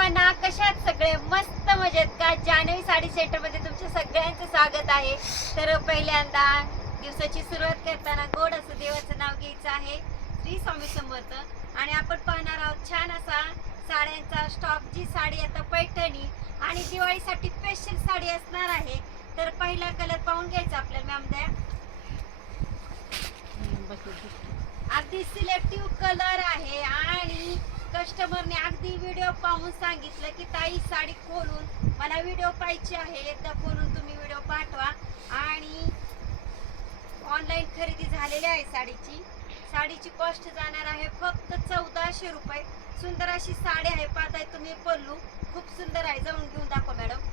सर्वांना कशात सगळे मस्त मजेत का? जान्हवी साडी सेंटरमध्ये तुमच्या सगळ्यांचं स्वागत आहे. तर पहिल्यांदा दिवसाची सुरुवात करताना गोड असं देवाचं नाव घ्यायचं आहे. श्री स्वामी समर्थ. आणि आपण पाहणार आहोत छान असा साड्यांचा स्टॉक जी साडी आता पैठणी आणि दिवाळीसाठी स्पेशल साडी असणार आहे. तर पहिला कलर पाहून घ्यायचा आपल्याला मॅम द्या. अगदी सिलेक्टिव्ह कलर आहे आणि कस्टमरने अगदी व्हिडिओ पाहून सांगितलं की ताई साडी खोलून मला व्हिडिओ पाहिजे आहे. एकदा खोलून तुम्ही व्हिडिओ पाठवा. आणि ऑनलाईन खरेदी झालेली आहे साडीची. साडीची कॉस्ट जाणार आहे फक्त चौदाशे रुपये. सुंदर अशी साडी आहे. पाहताय तुम्ही पल्लू. खूप सुंदर आहे. जाऊन घेऊन दाखवा मॅडम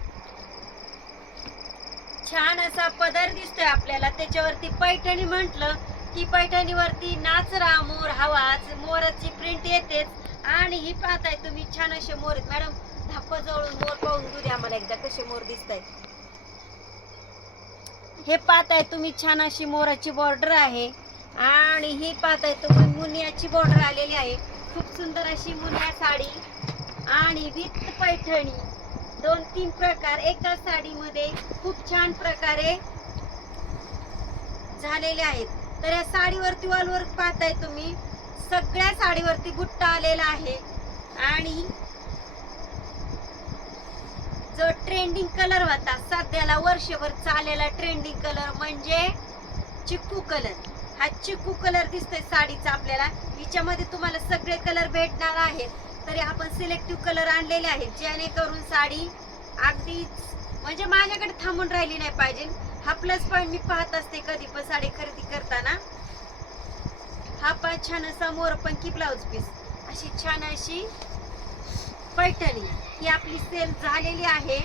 छान असा पदर दिसतोय आपल्याला. त्याच्यावरती पैठणी म्हटलं की पैठणीवरती नाचरा मोर हवाच मोराची प्रिंट येतेच. आणि ही पाहताय तुम्ही छान असे मोर आहेत. मॅडम धाप जवळून मोर पाहून घेऊ द्या मला एकदा कसे मोर दिसत हे पाहताय तुम्ही छान अशी मोराची बॉर्डर आहे. आणि ही पाहताय तुम्ही मुनियाची बॉर्डर आलेली आहे. खूप सुंदर अशी मुनिया साडी आणि विथ पैठणी. दोन तीन प्रकार. एका साडीमध्ये खूप छान प्रकारे झालेले आहेत. तर या साडीवरती वॉलवर पाहताय तुम्ही. सगळ्या साडीवरती बुट्टा आलेला आहे. आणि जो ट्रेंडिंग कलर होता सध्याला वर्षभर चाललेला ट्रेंडिंग कलर म्हणजे चिक्कू कलर हा चिक्कू कलर दिसतोय साडीचा आपल्याला. हिच्यामध्ये तुम्हाला सगळे कलर भेटणार आहेत. तरी आपण सिलेक्टिव्ह कलर आणलेले आहेत जेणेकरून साडी अगदीच म्हणजे माझ्याकडे थांबून राहिली नाही पाहिजे. हा प्लस पॉईंट मी पाहत असते कधी पण साडी खरेदी करताना. हा पा छान असा मोरपंखी ब्लाऊज पीस अशी छान अशी पैठणी. ही आपली सेल झालेली आहे.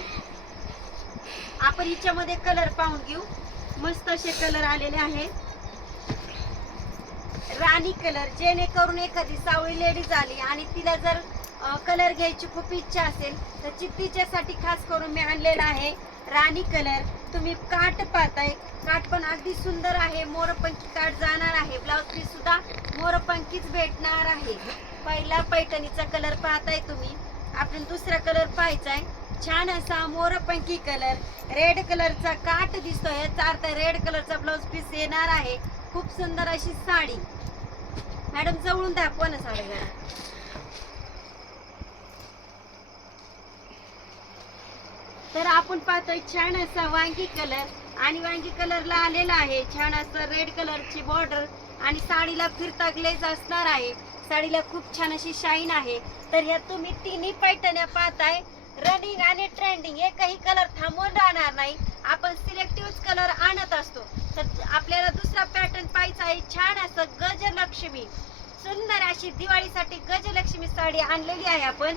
आपण हिच्यामध्ये कलर पाहून घेऊ. मस्त असे कलर आलेले आहेत राणी कलर जेणेकरून एखादी सावळी लेडीज आली आणि तिला जर कलर घ्यायची खूप इच्छा असेल तर चित्तीच्यासाठी खास करून मी आणलेला आहे. राणी कलर तुम्ही काट पाहताय. काट पण अगदी सुंदर आहे. मोरपंखी काट जाणार आहे. ब्लाउज पीस सुद्धा मोरपंखीच भेटणार आहे. पहिला पैठणीचा कलर पाहताय तुम्ही. आपण दुसरा कलर पाहायचा आहे छान असा मोरपंखी कलर. रेड कलरचा काट दिसतोय. याचा अर्थ रेड कलरचा ब्लाउज पीस येणार आहे. खूप सुंदर अशी साडी. मॅडम जवळून दाखवा ना साडी तर आपण पाहतोय छान असा वांगी कलर आणि वांगी कलरला आलेला आहे. छान असं रेड कलरची बॉर्डर आणि साडीला फिरता ग्लेज असणार आहे. साडीला खूप छान अशी शाईन आहे. तर ह्या तुम्ही तिन्ही पैठण्या पाहताय. रनिंग आणि ट्रेंडिंग एकही कलर थांबून राहणार नाही. आपण सिलेक्टिव्ह कलर आणत असतो. तर आपल्याला दुसरा पॅटर्न पाहायचा आहे. छान असं गजलक्ष्मी. सुंदर अशी दिवाळीसाठी गजलक्ष्मी साडी आणलेली आहे आपण.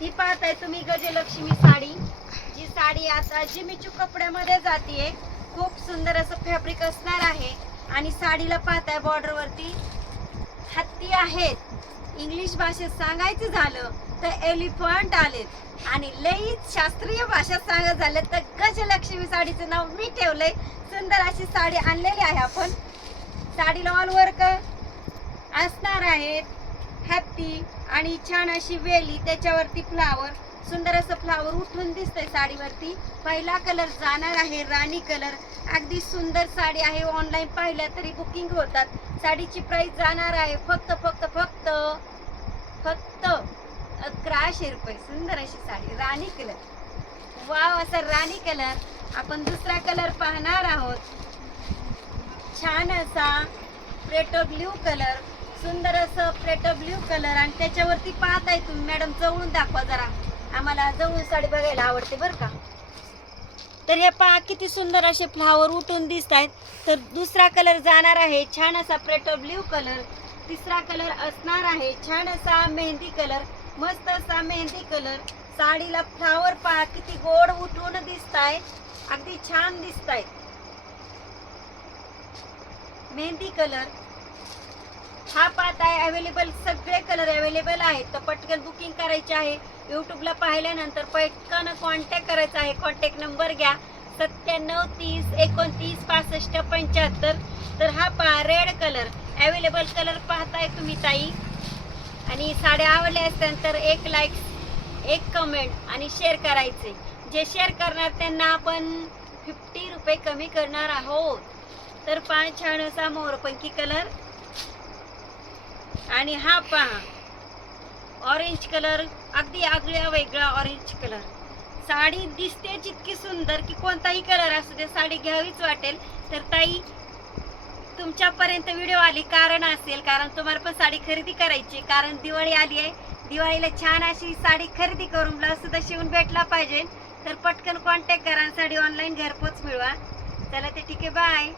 ही पाहताय तुम्ही गजलक्ष्मी साडी. जी साडी आता जिमीचू कपड्यामध्ये जातीये. खूप सुंदर असं फॅब्रिक असणार आहे. आणि साडीला पाहताय बॉर्डर वरती हत्ती आहेत. इंग्लिश भाषेत सांगायचं झालं तर एलिफंट आलेत. आणि लईच शास्त्रीय भाषेत सांगत झालं तर गजलक्ष्मी साडीचं नाव मी ठेवलंय. सुंदर अशी साडी आणलेली आहे आपण. साडीला ऑल वर्क असणार आहेत. हत्ती आणि छान अशी वेली त्याच्यावरती फ्लावर सुंदर असं फ्लावर उठून दिसतंय साडीवरती. पहिला कलर जाणार आहे राणी कलर अगदी सुंदर साडी आहे ऑनलाईन पाहिलं तरी बुकिंग होतात. साडीची प्राइस जाणार आहे फक्त फक्त फक्त फक्त अकराशे रुपये. सुंदर अशी साडी राणी कलर वाव असा राणी कलर आपण दुसरा कलर पाहणार आहोत. छान असा प्लेटो ब्ल्यू कलर सुंदर असं प्लेट ब्ल्यू कलर आणि त्याच्यावरती पाहताय तुम्ही. मॅडम जवळून दाखवा जरा. आम्हाला जवळून साडी बघायला आवडते बरं का? तर हे पहा किती सुंदर असे फ्लावर उठून दिसत आहेत. तर दुसरा कलर जाणार आहे छान असा प्लेट ब्ल्यू कलर. तिसरा कलर असणार आहे छान असा मेहंदी कलर. मस्त असा मेहंदी कलर. साडीला फ्लावर पहा किती गोड उठून दिसत आहेत अगदी छान दिसत आहेत मेहंदी कलर. हा पाहताय अवेलेबल सगळे कलर अवेलेबल आहेत. तर पटकन बुकिंग करायची आहे. युट्यूबला पाहिल्यानंतर पटकन कॉन्टॅक्ट करायचा आहे. कॉन्टॅक्ट नंबर घ्या. सत्त्याण्णव तीस एकोणतीस पासष्ट पंच्याहत्तर. तर हा पहा रेड कलर अवेलेबल कलर पाहताय तुम्ही ताई. आणि साड्या आवडल्या असतील तर एक लाईक एक कमेंट आणि शेअर करायचे. जे शेअर करणार त्यांना आपण फिफ्टी रुपये कमी करणार आहोत. तर पाच छान असा मोरपंखी कलर आणि हा पहा. ऑरेंज कलर अगदी आगळ्या वेगळा ऑरेंज कलर साडी दिसते इतकी सुंदर की कोणताही कलर असू दे साडी घ्यावीच वाटेल. तर ताई तुमच्यापर्यंत व्हिडिओ आली. कारण असेल कारण तुम्हाला पण साडी खरेदी करायची कारण दिवाळी आली आहे. दिवाळीला छान अशी साडी खरेदी करून ब्लाउज सुद्धा शिवून भेटला पाहिजे. तर पटकन कॉन्टॅक्ट करा साडी ऑनलाईन घरपोच मिळवा. चला ते ठीक आहे. बाय